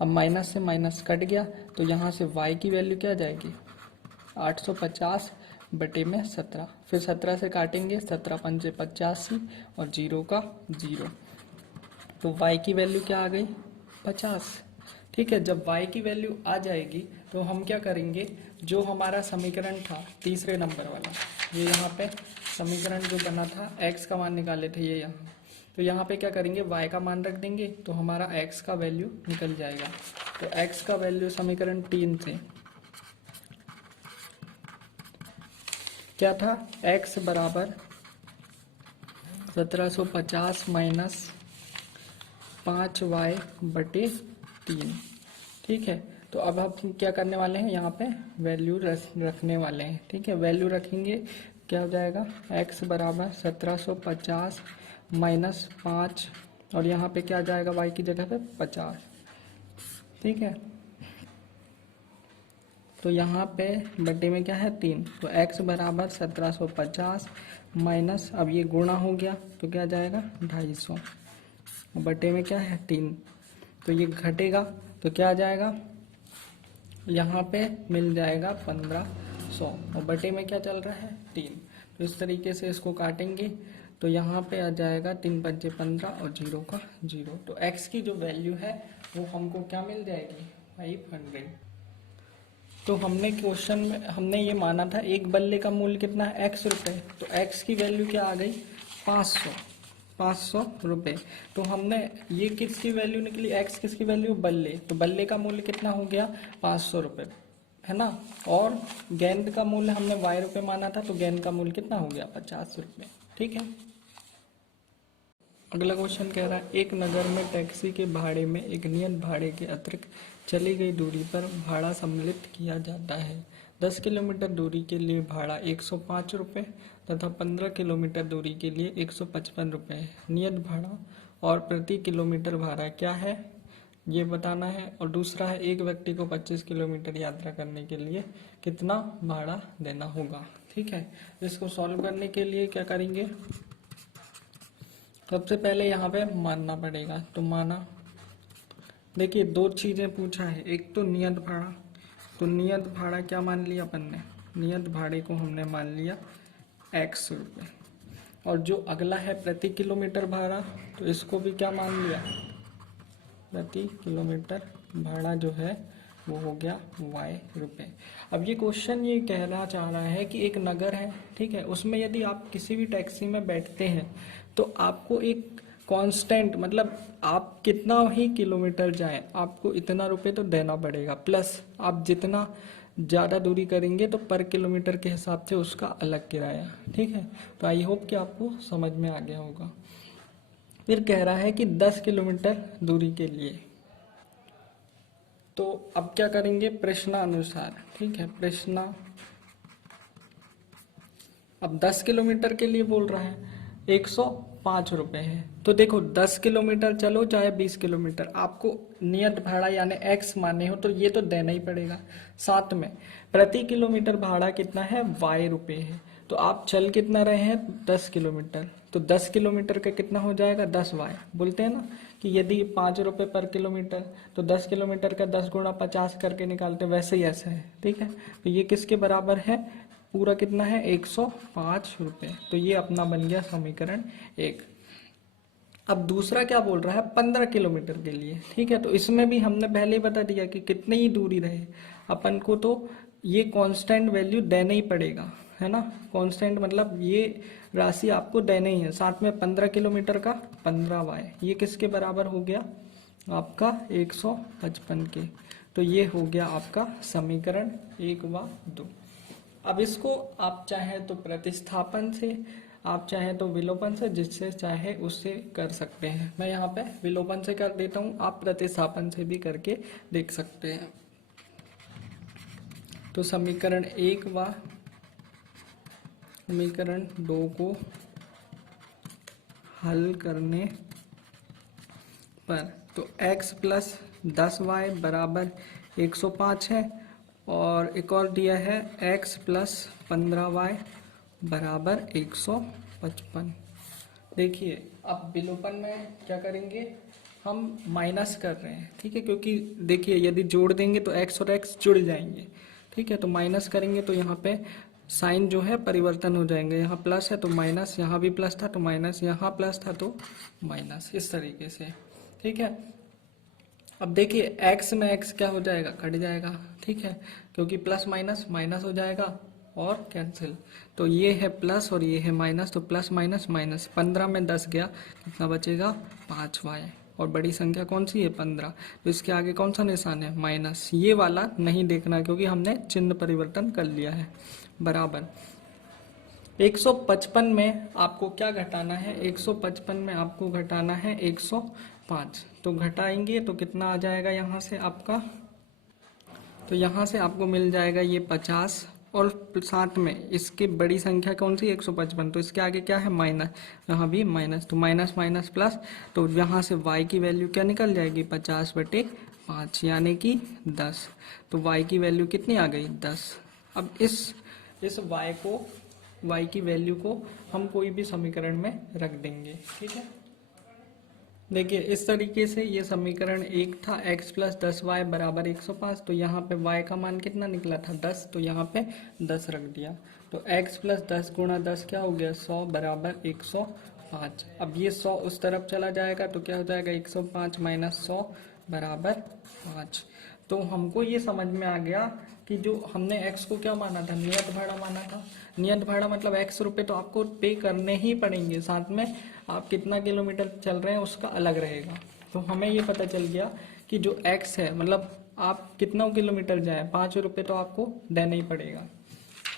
अब माइनस से माइनस कट गया तो यहाँ से y की वैल्यू क्या जाएगी 850 बटे में 17, फिर 17 से काटेंगे 17 पंचे 85 और 0 का 0, तो y की वैल्यू क्या आ गई 50, ठीक है। जब y की वैल्यू आ जाएगी तो हम क्या करेंगे, जो हमारा समीकरण था तीसरे नंबर वाला, ये यहाँ पे समीकरण जो बना था x का मान निकाले थे ये यहाँ, तो यहाँ पे क्या करेंगे y का मान रख देंगे तो हमारा x का वैल्यू निकल जाएगा। तो x का वैल्यू समीकरण 3 से क्या था, x बराबर 1750 माइनस 5y बटे 3, ठीक है। तो अब हम क्या करने वाले हैं, यहाँ पे वैल्यू रखने वाले हैं, ठीक है। वैल्यू रखेंगे क्या हो जाएगा, x बराबर 1750 माइनस 5 और यहाँ पे क्या जाएगा y की जगह पे 50, ठीक है। तो यहाँ पे बटे में क्या है 3, तो x बराबर 1750 माइनस, अब ये गुणा हो गया तो क्या जाएगा 250, बटे में क्या है 3, तो ये घटेगा तो क्या आ जाएगा, यहाँ पे मिल जाएगा 1500 और बटे में क्या चल रहा है 3। तो इस तरीके से इसको काटेंगे तो यहाँ पे आ जाएगा 3 पंचे 15 और 0 का 0, तो x की जो वैल्यू है वो हमको क्या मिल जाएगी 500। तो हमने क्वेश्चन में हमने ये माना था एक बल्ले का मूल्य कितना है x रुपए, तो x की वैल्यू क्या आ गई 500 रुपए। तो हमने ये किसकी वैल्यू निकली, x किसकी वैल्यू बल्ले, तो बल्ले का मूल्य कितना हो गया 500 रुपए, है ना। और गेंद का मूल्य हमने y रुपए माना था तो गेंद का मूल्य कितना हो गया 50 रुपए, ठीक है। अगला क्वेश्चन कह रहा है एक नगर में टैक्सी के भाड़े में एक नियत भाड़े के अतिरिक्त चली गई दूरी पर भाड़ा सम्मिलित किया जाता है। 10 किलोमीटर दूरी के लिए भाड़ा 105 रुपये तथा 15 किलोमीटर दूरी के लिए 155 रुपये है। नियत भाड़ा और प्रति किलोमीटर भाड़ा क्या है ये बताना है। और दूसरा है एक व्यक्ति को 25 किलोमीटर यात्रा करने के लिए कितना भाड़ा देना होगा, ठीक है। इसको सॉल्व करने के लिए क्या करेंगे, सबसे पहले यहाँ पे मानना पड़ेगा, तो माना, देखिए दो चीज़ें पूछा है, एक तो नियत भाड़ा, तो नियत भाड़ा क्या मान लिया अपन ने, नियत भाड़े को हमने मान लिया x रुपये, और जो अगला है प्रति किलोमीटर भाड़ा तो इसको भी क्या मान लिया, प्रति किलोमीटर भाड़ा जो है वो हो गया y रुपये। अब ये क्वेश्चन ये कहना चाह रहा है कि एक नगर है, ठीक है, उसमें यदि आप किसी भी टैक्सी में बैठते हैं तो आपको एक कांस्टेंट, मतलब आप कितना ही किलोमीटर जाएं आपको इतना रुपए तो देना पड़ेगा, प्लस आप जितना ज़्यादा दूरी करेंगे तो पर किलोमीटर के हिसाब से उसका अलग किराया, ठीक है। तो आई होप कि आपको समझ में आ गया होगा। फिर कह रहा है कि 10 किलोमीटर दूरी के लिए, तो अब क्या करेंगे प्रश्नानुसार, ठीक है, प्रश्न अब 10 किलोमीटर के लिए बोल रहा है 105 रुपये है। तो देखो 10 किलोमीटर चलो चाहे 20 किलोमीटर, आपको नियत भाड़ा यानी x माने हो तो ये तो देना ही पड़ेगा। साथ में प्रति किलोमीटर भाड़ा कितना है y रुपये है, तो आप चल कितना रहे हैं 10 किलोमीटर, तो 10 किलोमीटर का कितना हो जाएगा 10y। बोलते हैं ना कि यदि 5 रुपये पर किलोमीटर तो 10 किलोमीटर का 10 गुणा 50 करके निकालते, वैसे ही ऐसा है, ठीक है। तो ये किसके बराबर है, पूरा कितना है 105 रुपये। तो ये अपना बन गया समीकरण 1। अब दूसरा क्या बोल रहा है 15 किलोमीटर के लिए, ठीक है। तो इसमें भी हमने पहले ही बता दिया कि कितनी ही दूरी रहे अपन को तो ये कांस्टेंट वैल्यू देना ही पड़ेगा, है ना। कांस्टेंट मतलब ये राशि आपको देना ही है। साथ में 15 किलोमीटर का 15y, ये किसके बराबर हो गया आपका 155 के। तो ये हो गया आपका समीकरण 1 व 2। अब इसको आप चाहें तो प्रतिस्थापन से आप चाहें तो विलोपन से, जिससे चाहे उससे कर सकते हैं। मैं यहाँ पे विलोपन से कर देता हूँ, आप प्रतिस्थापन से भी करके देख सकते हैं। तो समीकरण 1 व समीकरण 2 को हल करने पर तो x प्लस 10y बराबर 105 है, और एक और दिया है x प्लस 15y बराबर 155। देखिए अब विलोपन में क्या करेंगे, हम माइनस कर रहे हैं, ठीक है, क्योंकि देखिए यदि जोड़ देंगे तो x और x जुड़ जाएंगे, ठीक है। तो माइनस करेंगे तो यहाँ पे साइन जो है परिवर्तन हो जाएंगे, यहाँ प्लस है तो माइनस, यहाँ भी प्लस था तो माइनस, यहाँ प्लस था तो माइनस, इस तरीके से, ठीक है। अब देखिए x में x क्या हो जाएगा, कट जाएगा, ठीक है, क्योंकि प्लस माइनस माइनस हो जाएगा और कैंसिल। तो ये है प्लस और ये है माइनस, तो प्लस माइनस माइनस, 15 में 10 गया, कितना बचेगा 5y, और बड़ी संख्या कौन सी है 15, तो इसके आगे कौन सा निशान है माइनस, ये वाला नहीं देखना क्योंकि हमने चिन्ह परिवर्तन कर लिया है, बराबर 155 में आपको क्या घटाना है, 155 में आपको घटाना है 105, तो घटाएंगे तो कितना आ जाएगा यहाँ से आपका, तो यहाँ से आपको मिल जाएगा ये 50, और साथ में इसकी बड़ी संख्या कौन सी 155, तो इसके आगे क्या है माइनस, यहाँ भी माइनस, तो माइनस माइनस प्लस, तो यहाँ से y की वैल्यू क्या निकल जाएगी 50/5 यानी कि 10, तो y की वैल्यू कितनी आ गई 10। अब इस y की वैल्यू को हम कोई भी समीकरण में रख देंगे, ठीक है। देखिए इस तरीके से ये समीकरण 1 था, x प्लस 10y बराबर 105, तो यहाँ पे y का मान कितना निकला था 10, तो यहाँ पे 10 रख दिया, तो x प्लस 10 गुणा 10 क्या हो गया 100 बराबर 105। अब ये 100 उस तरफ चला जाएगा तो क्या हो जाएगा 105 माइनस 100 बराबर 5। तो हमको ये समझ में आ गया कि जो हमने x को क्या माना था, नियत भाड़ा माना था। नियत भाड़ा मतलब x रुपए तो आपको पे करने ही पड़ेंगे, साथ में आप कितना किलोमीटर चल रहे हैं उसका अलग रहेगा। तो हमें ये पता चल गया कि जो x है मतलब आप कितना किलोमीटर जाए 5 रुपये तो आपको देना ही पड़ेगा।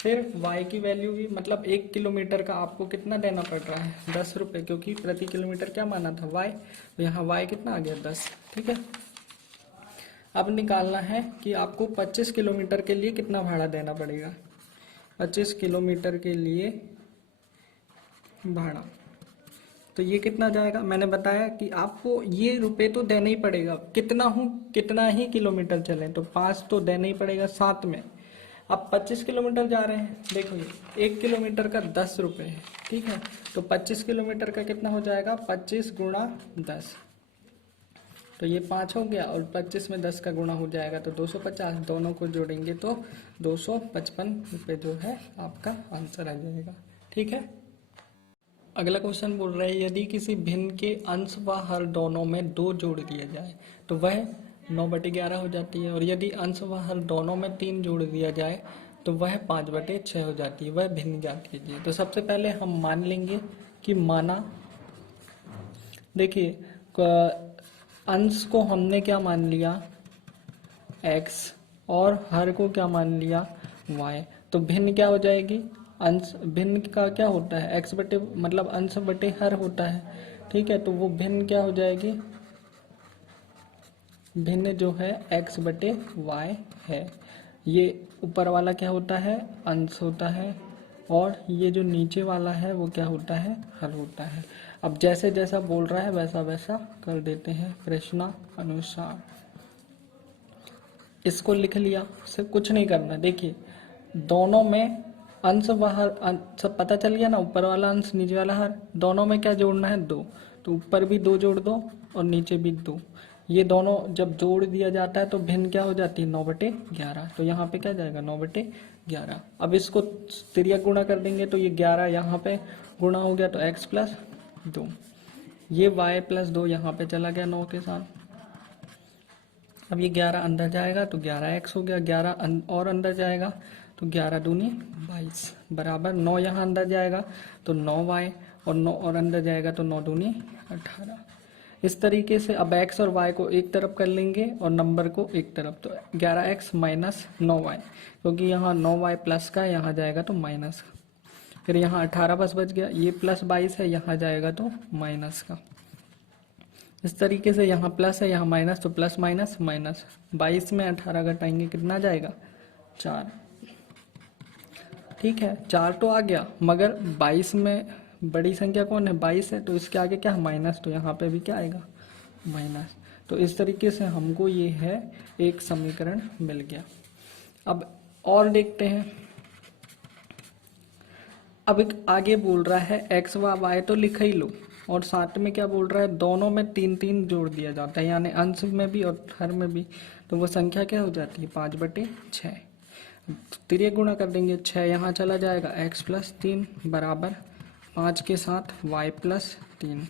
फिर y की वैल्यू भी मतलब 1 किलोमीटर का आपको कितना देना पड़ रहा है 10 रुपये, क्योंकि प्रति किलोमीटर क्या माना था y, तो यहाँ y कितना आ गया 10, ठीक है। अब निकालना है कि आपको 25 किलोमीटर के लिए कितना भाड़ा देना पड़ेगा, 25 किलोमीटर के लिए भाड़ा, तो ये कितना जाएगा, मैंने बताया कि आपको ये रुपए तो देना ही पड़ेगा, कितना ही किलोमीटर चलें तो 5 तो देना ही पड़ेगा साथ में। अब 25 किलोमीटर जा रहे हैं, देखो ये 1 किलोमीटर का 10 रुपये है, ठीक है, तो 25 किलोमीटर का कितना हो जाएगा 25 गुणा 10, तो ये 5 हो गया, और 25 में 10 का गुणा हो जाएगा तो 250, दोनों को जोड़ेंगे तो 255 रुपये जो है आपका आंसर आ जाएगा, ठीक है। अगला क्वेश्चन बोल रहा है यदि किसी भिन्न के अंश व हर दोनों में 2 जोड़ दिया जाए तो वह 9/11 हो जाती है, और यदि अंश व हर दोनों में 3 जोड़ दिया जाए तो वह 5/6 हो जाती है, वह भिन्न ज्ञात कीजिए। तो सबसे पहले हम मान लेंगे कि माना, देखिए अंश को हमने क्या मान लिया x, और हर को क्या मान लिया y, तो भिन्न क्या हो जाएगी, अंश भिन्न का क्या होता है x बटे मतलब अंश बटे हर होता है, ठीक है, तो वो भिन्न क्या हो जाएगी, भिन्न जो है x बटे y है। ये ऊपर वाला क्या होता है अंश होता है, और ये जो नीचे वाला है वो क्या होता है हर होता है। अब जैसे जैसा बोल रहा है वैसा वैसा कर देते हैं प्रश्नानुसार। इसको लिख लिया, सिर्फ कुछ नहीं करना। देखिए दोनों में अंश व हर सब पता चल गया ना, ऊपर वाला अंश नीचे वाला हर, दोनों में क्या जोड़ना है 2, तो ऊपर भी 2 जोड़ दो और नीचे भी 2। ये दोनों जब जोड़ दिया जाता है तो भिन्न क्या हो जाती है 9/11, तो यहाँ पे क्या जाएगा 9/11। अब इसको तिर्यक गुणा कर देंगे तो ये 11 यहाँ पे गुणा हो गया तो x प्लस 2, ये y प्लस 2 यहाँ पे चला गया 9 के साथ। अब ये 11 अंदर जाएगा तो 11x हो गया, 11 और अंदर जाएगा तो 11 दूनी 22 बराबर 9 यहाँ अंदर जाएगा तो 9y, और 9 और अंदर जाएगा तो 9 दूनी 18। इस तरीके से अब x और y को एक तरफ कर लेंगे और नंबर को एक तरफ, तो 11x माइनस 9y, क्योंकि यहाँ 9y प्लस का यहाँ जाएगा तो माइनस। फिर यहाँ 18 बस बच गया, ये +22 है, यहाँ जाएगा तो माइनस का। इस तरीके से यहाँ प्लस है, यहाँ माइनस, तो प्लस माइनस माइनस। 22 में 18 घटाएंगे कितना जाएगा? 4। ठीक है, 4 तो आ गया, मगर 22 में बड़ी संख्या कौन है? 22 है, तो इसके आगे क्या है? माइनस, तो यहाँ पे भी क्या आएगा? माइनस। तो इस तरीके से हमको ये है एक समीकरण मिल गया। अब और देखते हैं। अब एक आगे बोल रहा है x व y तो लिखा ही लो, और साथ में क्या बोल रहा है? दोनों में 3 3 जोड़ दिया जाता है, यानी अंश में भी और हर में भी। तो वो संख्या क्या हो जाती है? 5/6। तिर्यक गुणा कर देंगे, 6 यहाँ चला जाएगा, x + 3 बराबर 5 के साथ y + 3।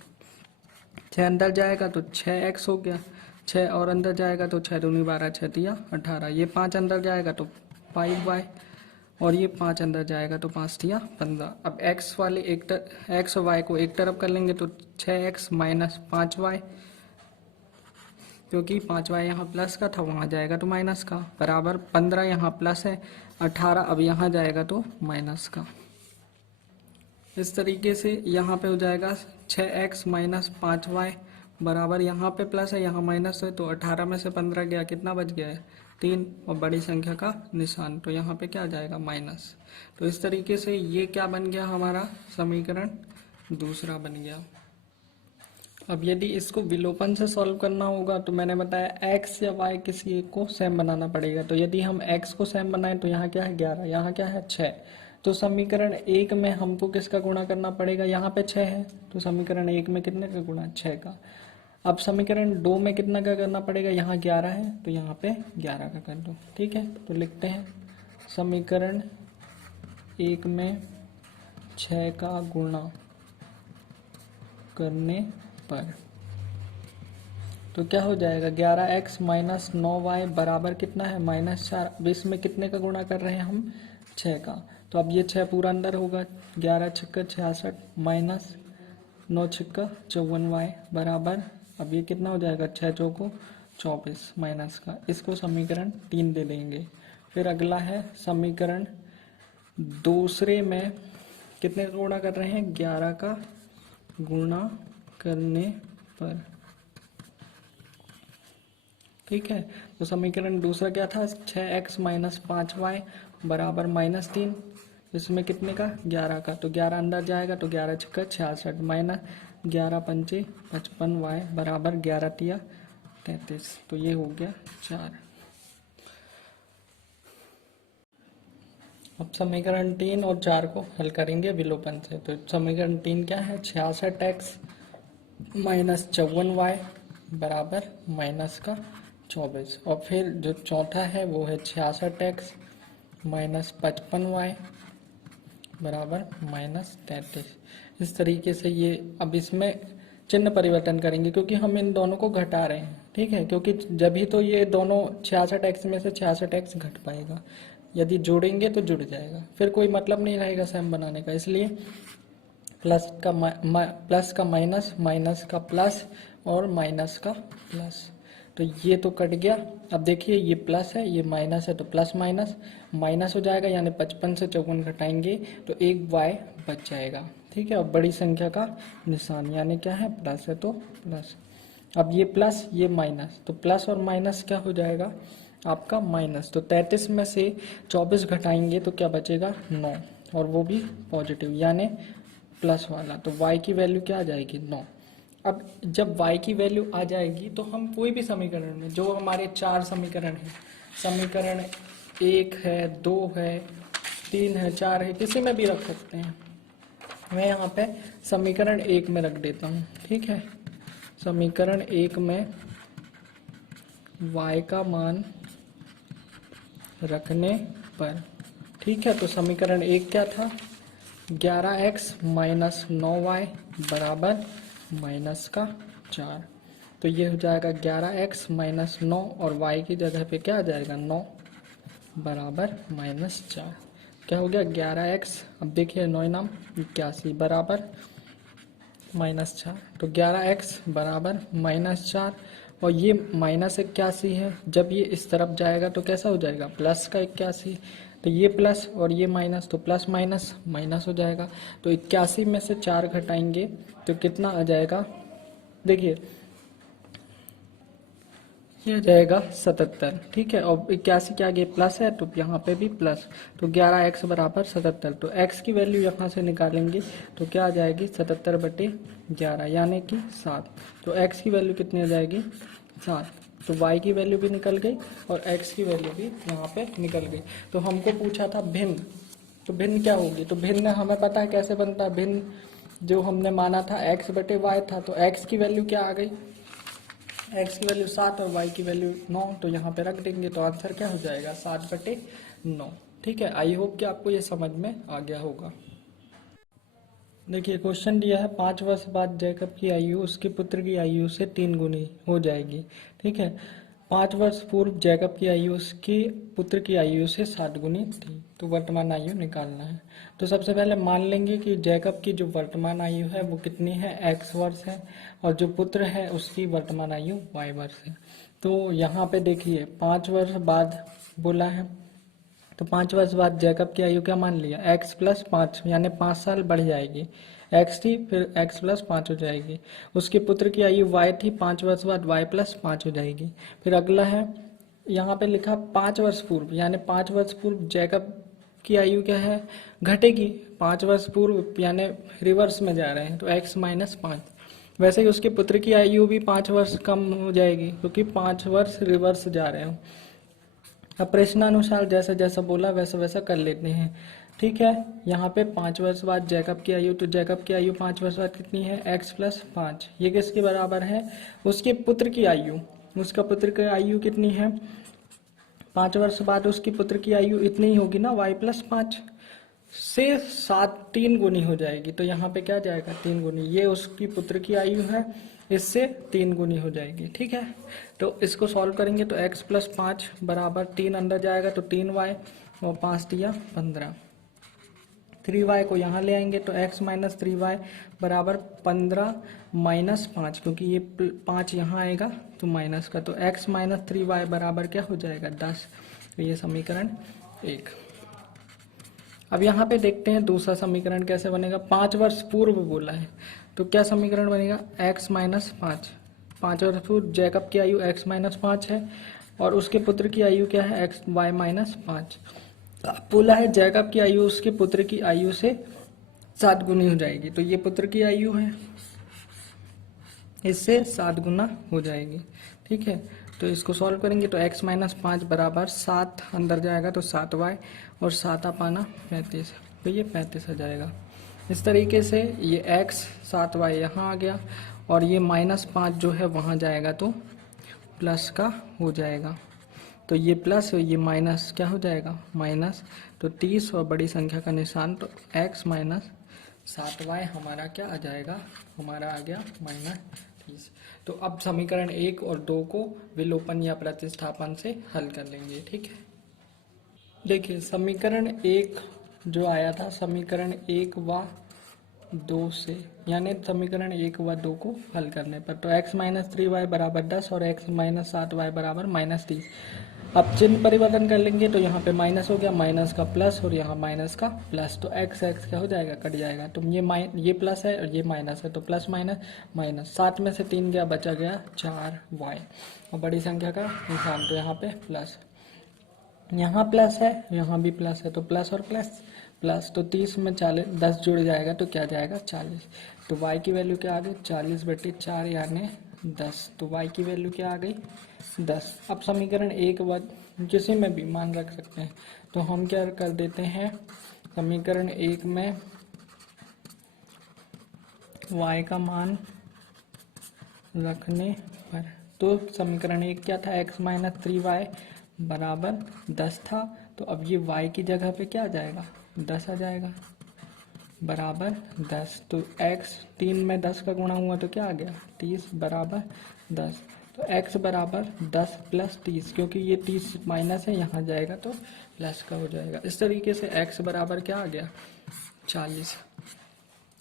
6 अंदर जाएगा तो 6x हो गया, 6 और अंदर जाएगा तो 6 दूनी 12, 6 तिया 18। ये 5 अंदर जाएगा तो 5y, और ये 5 अंदर जाएगा तो 5 तिया 15। अब x वाले x और y को एक तरफ कर लेंगे तो 6x - 5y, क्योंकि 5y यहाँ प्लस का था, वहाँ जाएगा तो माइनस का, बराबर 15 यहाँ प्लस है, 18 अब यहाँ जाएगा तो माइनस का। इस तरीके से यहाँ पे हो जाएगा 6x - 5y बराबर, यहाँ पे प्लस है, यहाँ माइनस है, तो 18 में से 15 गया, कितना बच गया है? 3, और बड़ी संख्या का निशान, तो यहाँ पे क्या आ जाएगा? माइनस। तो इस तरीके से ये क्या बन गया? हमारा समीकरण दूसरा बन गया। अब यदि इसको विलोपन से सॉल्व करना होगा तो मैंने बताया x या y किसी एक को सेम बनाना पड़ेगा। तो यदि हम x को सेम बनाएं तो यहाँ क्या है? 11, यहाँ क्या है? 6। तो समीकरण 1 में हमको किसका गुणा करना पड़ेगा? यहाँ पे 6 है, तो समीकरण 1 में कितने का गुणा? 6 का। अब समीकरण 2 में कितना का करना पड़ेगा? यहाँ 11 है, तो यहाँ पे 11 का कर दो। ठीक है, तो लिखते हैं समीकरण 1 में 6 का गुणा करने पर तो क्या हो जाएगा? 11x - 9y बराबर कितना है? -4। अब इसमें कितने का गुणा कर रहे हैं हम? 6 का। तो अब ये 6 पूरा अंदर होगा, 11 × 6 = 66 माइनस 9 × 6 = 54y बराबर, अब ये कितना हो जाएगा? 6 × 4 = 24 माइनस का। इसको समीकरण 3 दे देंगे। फिर अगला है समीकरण दूसरे में कितने का गुणा कर रहे हैं? 11 का गुणा करने पर। ठीक है, तो समीकरण दूसरा क्या था? 6x - 5y बराबर -3। इसमें कितने का? 11 का, तो 11 अंदर जाएगा तो 11 × 6 = 66 माइनस 11 × 5 = 55y बराबर 11 तिया 33। तो ये हो गया 4। अब समीकरण 3 और 4 को हल करेंगे विलोपन से। तो समीकरण 3 क्या है? 66x - 54y बराबर -24। और फिर जो चौथा है वो है 66x - 55y बराबर -33। इस तरीके से ये, अब इसमें चिन्ह परिवर्तन करेंगे क्योंकि हम इन दोनों को घटा रहे हैं। ठीक है, क्योंकि जब भी तो ये दोनों 66x में से 66x घट पाएगा, यदि जोड़ेंगे तो जुड़ जाएगा, फिर कोई मतलब नहीं रहेगा सेम बनाने का। इसलिए प्लस का माइनस, माइनस का प्लस और माइनस का प्लस, तो ये तो कट गया। अब देखिए ये प्लस है, ये माइनस है, तो प्लस माइनस माइनस हो जाएगा, यानी 55 से 54 घटाएंगे तो एक y बच जाएगा। ठीक है, और बड़ी संख्या का निशान यानी क्या है? प्लस है, तो प्लस। अब ये प्लस ये माइनस, तो प्लस और माइनस क्या हो जाएगा आपका? माइनस। तो 33 में से 24 घटाएंगे तो क्या बचेगा? 9, और वो भी पॉजिटिव यानी प्लस वाला। तो y की वैल्यू क्या आ जाएगी? 9। अब जब y की वैल्यू आ जाएगी तो हम कोई भी समीकरण में, जो हमारे 4 समीकरण हैं, समीकरण 1 है, 2 है, 3 है, 4 है, किसी में भी रख सकते हैं। मैं यहाँ पे समीकरण 1 में रख देता हूँ। ठीक है, समीकरण 1 में y का मान रखने पर, ठीक है, तो समीकरण 1 क्या था? 11x - 9y बराबर -4। तो ये हो जाएगा 11x - 9 और y की जगह पे क्या आ जाएगा? 9 बराबर -4। क्या हो गया? 11x, अब देखिए 9 नाम 81 बराबर -4। तो 11x बराबर -4, और ये -81 है। जब ये इस तरफ जाएगा तो कैसा हो जाएगा? प्लस का 81। तो ये प्लस और ये माइनस, तो प्लस माइनस माइनस हो जाएगा। तो 81 में से 4 घटाएंगे तो कितना आ जाएगा, देखिए ये आ जाएगा 77। ठीक है, और 81 के आगे प्लस है तो यहाँ पे भी प्लस, तो 11x बराबर 77। तो x की वैल्यू यहाँ से निकालेंगे तो क्या आ जाएगी 77/11 यानी कि 7। तो x की वैल्यू कितनी आ जाएगी 7। तो y की वैल्यू भी निकल गई और x की वैल्यू भी यहाँ पे निकल गई। तो हमको पूछा था भिन्न, तो भिन्न क्या होगी, तो भिन्न हमें पता है कैसे बनता है। भिन्न जो हमने माना था x/y था, तो x की वैल्यू क्या आ गई, x की वैल्यू 7 और y की वैल्यू 9, तो यहाँ पे रख देंगे तो आंसर क्या हो जाएगा 7/9। ठीक है, आई होप कि आपको ये समझ में आ गया होगा। देखिए क्वेश्चन दिया है 5 वर्ष बाद जैकब की आयु उसके पुत्र की आयु से 3 गुनी हो जाएगी। ठीक है, 5 वर्ष पूर्व जैकब की आयु उसके पुत्र की आयु से 7 गुनी थी, तो वर्तमान आयु निकालना है। तो सबसे पहले मान लेंगे कि जैकब की जो वर्तमान आयु है वो कितनी है, x वर्ष है, और जो पुत्र है उसकी वर्तमान आयु y वर्ष है। तो यहाँ पे देखिए 5 वर्ष बाद बोला है, तो 5 वर्ष बाद जैकब की आयु क्या मान लिया, x+5 यानी 5 साल बढ़ जाएगी, x थी फिर x+5 हो जाएगी। उसके पुत्र की आयु y थी, 5 वर्ष बाद y+5 हो जाएगी। फिर अगला है यहाँ पे लिखा 5 वर्ष पूर्व, यानी 5 वर्ष पूर्व जैकब की आयु क्या है, घटेगी। 5 वर्ष पूर्व यानी रिवर्स में जा रहे हैं तो x-5। वैसे ही उसके पुत्र की आयु भी 5 वर्ष कम हो जाएगी क्योंकि 5 वर्ष रिवर्स जा रहे हैं। अब प्रश्नानुसार जैसा जैसा बोला वैसा वैसा कर लेते हैं। ठीक है, यहाँ पे 5 वर्ष बाद जैकब की आयु, तो जैकब की आयु 5 वर्ष बाद कितनी है, x+5। ये किसके बराबर है, उसके पुत्र की आयु। उसका पुत्र की आयु कितनी है, 5 वर्ष बाद उसकी पुत्र की आयु इतनी ही होगी ना, y+5 से 3 गुनी हो जाएगी। तो यहाँ पे क्या जाएगा 3 गुनी, ये उसकी पुत्र की आयु है, इससे 3 गुनी हो जाएगी। ठीक है, तो इसको सॉल्व करेंगे तो x+5 बराबर 3 अंदर जाएगा तो 3y और 5 दिया 15। 3y को यहाँ ले आएंगे तो x-3y बराबर 15 -5, क्योंकि ये 5 यहाँ आएगा तो माइनस का, तो x-3y बराबर क्या हो जाएगा 10। तो ये समीकरण 1। अब यहाँ पे देखते हैं दूसरा समीकरण कैसे बनेगा। 5 वर्ष पूर्व बोला है तो क्या समीकरण बनेगा, x-5। 5 वर्ष पूर्व जैकब की आयु x-5 है और उसके पुत्र की आयु क्या है, y-5। बोला है जैकब की आयु उसके पुत्र की आयु से 7 गुनी हो जाएगी, तो ये पुत्र की आयु है, इससे 7 गुना हो जाएगी। ठीक है, तो इसको सॉल्व करेंगे तो x-5 बराबर 7 अंदर जाएगा तो 7y और 7 पाना 35, तो ये 35 आ जाएगा। इस तरीके से ये x 7y यहाँ आ गया और ये -5 जो है वहाँ जाएगा तो प्लस का हो जाएगा। तो ये प्लस और ये माइनस क्या हो जाएगा माइनस, तो 30 और बड़ी संख्या का निशान, तो x-7y हमारा क्या आ जाएगा, हमारा आ गया -30। तो अब समीकरण 1 और 2 को विलोपन या प्रतिस्थापन से हल कर लेंगे। ठीक है, देखिए समीकरण 1 जो आया था समीकरण 1 व 2 से, यानी समीकरण 1 व 2 को हल करने पर, तो x-3y बराबर 10 और x-7y बराबर -30। अब चिन्ह परिवर्तन कर लेंगे तो यहाँ पे माइनस हो गया, माइनस का प्लस और यहाँ माइनस का प्लस, तो x क्या हो जाएगा, कट जाएगा। तो ये प्लस है और ये माइनस है, तो प्लस माइनस माइनस, 7 में से 3 गया, बचा गया 4y और बड़ी संख्या का निशान, तो यहाँ पे प्लस, यहाँ प्लस है यहाँ भी प्लस है, तो प्लस और प्लस प्लस, तो 30 में 10 जुड़ जाएगा तो क्या जाएगा 40। तो y की वैल्यू क्या आ गई 40/4 यानी 10, तो y की वैल्यू क्या आ गई 10। अब समीकरण 1 व किसी में भी मान रख सकते हैं, तो हम क्या कर देते हैं, समीकरण 1 में y का मान रखने पर, तो समीकरण 1 क्या था, x-3y बराबर 10 था, तो अब ये y की जगह पे क्या आ जाएगा 10 आ जाएगा बराबर 10, तो x 3 में 10 का गुणा हुआ तो क्या आ गया 30 बराबर 10, तो x बराबर 10 + 30, क्योंकि ये 30 माइनस है यहाँ जाएगा तो प्लस का हो जाएगा। इस तरीके से x बराबर क्या आ गया 40।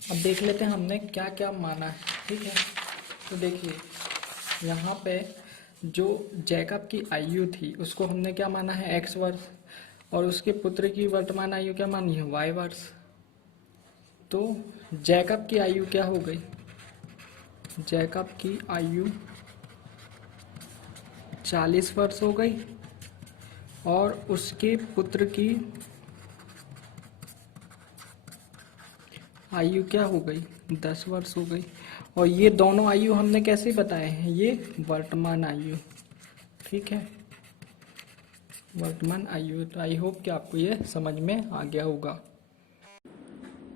अब देख लेते हैं हमने क्या क्या माना है। ठीक है, तो देखिए यहाँ पे जो जैकब की आयु थी उसको हमने क्या माना है x वर्ष, और उसके पुत्र की वर्तमान आयु क्या मानी है, 22 वर्ष। तो जैकब की आयु क्या हो गई, जैकब की आयु 40 वर्ष हो गई और उसके पुत्र की आयु क्या हो गई, 10 वर्ष हो गई। और ये दोनों आयु हमने कैसे बताए हैं, ये वर्तमान आयु, ठीक है, वर्तमान आयु। तो आई होप कि आपको ये समझ में आ गया होगा।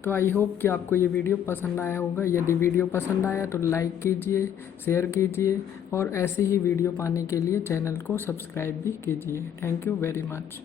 तो आई होप कि आपको ये वीडियो पसंद आया होगा। यदि वीडियो पसंद आया तो लाइक कीजिए, शेयर कीजिए और ऐसी ही वीडियो पाने के लिए चैनल को सब्सक्राइब भी कीजिए। Thank you very much.